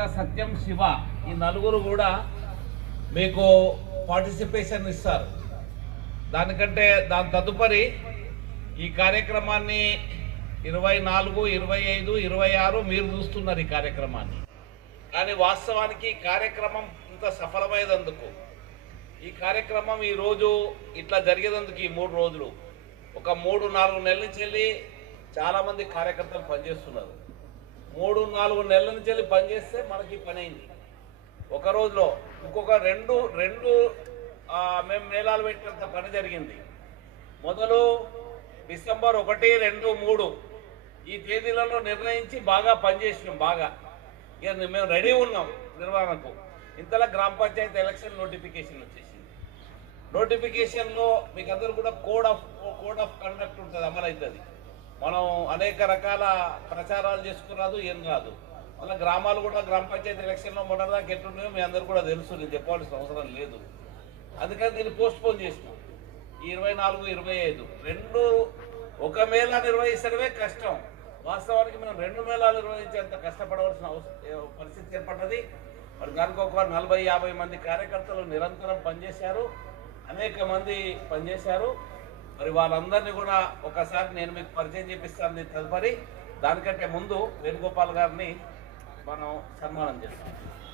మాదిరిగా సత్యం, శివ ఈ నలుగురు కూడా మీకు పార్టిసిపేషన్ ఇస్తారు. దానికంటే దాని తదుపరి ఈ కార్యక్రమాన్ని 24, 25, 26 మీరు చూస్తున్నారు ఈ కార్యక్రమాన్ని. కానీ వాస్తవానికి ఈ కార్యక్రమం ఇంత సఫలమైనందుకు, ఈ కార్యక్రమం ఈరోజు ఇట్లా జరిగేందుకు ఈ 3 రోజులు ఒక 3-4 నెలల నుంచి వెళ్ళి చాలామంది కార్యకర్తలు పనిచేస్తున్నారు. 3-4 నెలల నుంచి వెళ్ళి పనిచేస్తే మనకి పని అయింది ఒక రోజులో. ఇంకొక రెండు మేము మేళాలు పెట్టినంత పని జరిగింది. మొదలు డిసెంబర్ 1, 2, 3 ఈ తేదీలలో నిర్ణయించి బాగా పనిచేసినాం. బాగా ఇక మేము రెడీ ఉన్నాం నిర్వహణకు. ఇంతలో గ్రామ పంచాయతీ ఎలక్షన్ నోటిఫికేషన్ వచ్చేసింది. నోటిఫికేషన్లో మీకు అందరూ కూడా కోడ్ ఆఫ్ కండక్ట్ ఉంటుంది, అమలవుతుంది. మనం అనేక రకాల ప్రచారాలు చేసుకురాదు, ఏం కాదు. మళ్ళీ గ్రామాలు కూడా గ్రామ పంచాయతీ ఎలక్షన్లో మొదటిదాకా ఎట్లున్నాయో మీ అందరూ కూడా తెలుసు, నేను చెప్పాల్సిన అవసరం లేదు. అందుకని దీన్ని పోస్ట్పోన్ చేసినాం. ఈ 24, 25 రెండు ఒక మేళా నిర్వహించడమే కష్టం. వాస్తవానికి మనం 2 మేళాలు నిర్వహించేంత కష్టపడవలసిన పరిస్థితి ఏర్పడ్డది. మరి దానికి ఒక 40-50 మంది కార్యకర్తలు నిరంతరం పనిచేశారు, అనేక మంది పనిచేశారు. మరి వాళ్ళందరినీ కూడా ఒకసారి నేను మీకు పరిచయం చేపిస్తాను తదుపరి. దానికంటే ముందు వేణుగోపాల్ గారిని మనం సన్మానం చేస్తాం.